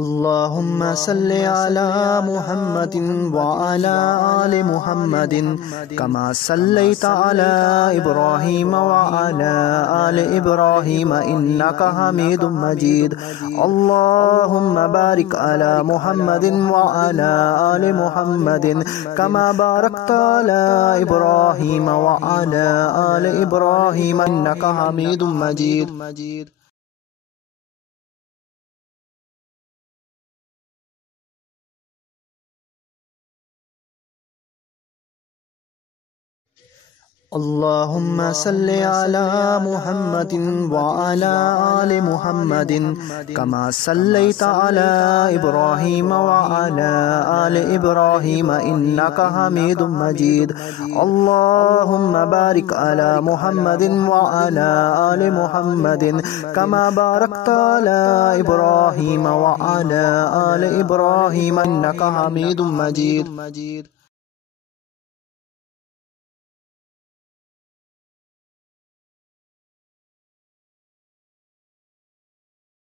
اللهم صل على محمد وعلى آل محمد كما صليت على إبراهيم وعلى آل إبراهيم إنك حميد مجيد. اللهم بارك على محمد وعلى آل محمد كما باركت على إبراهيم وعلى آل إبراهيم إنك حميد مجيد. اللهم صل على محمد وعلى آل محمد كما صليت على إبراهيم وعلى آل إبراهيم إنك حميد مجيد. اللهم بارك على محمد وعلى آل محمد كما باركت على إبراهيم وعلى آل إبراهيم إنك حميد مجيد.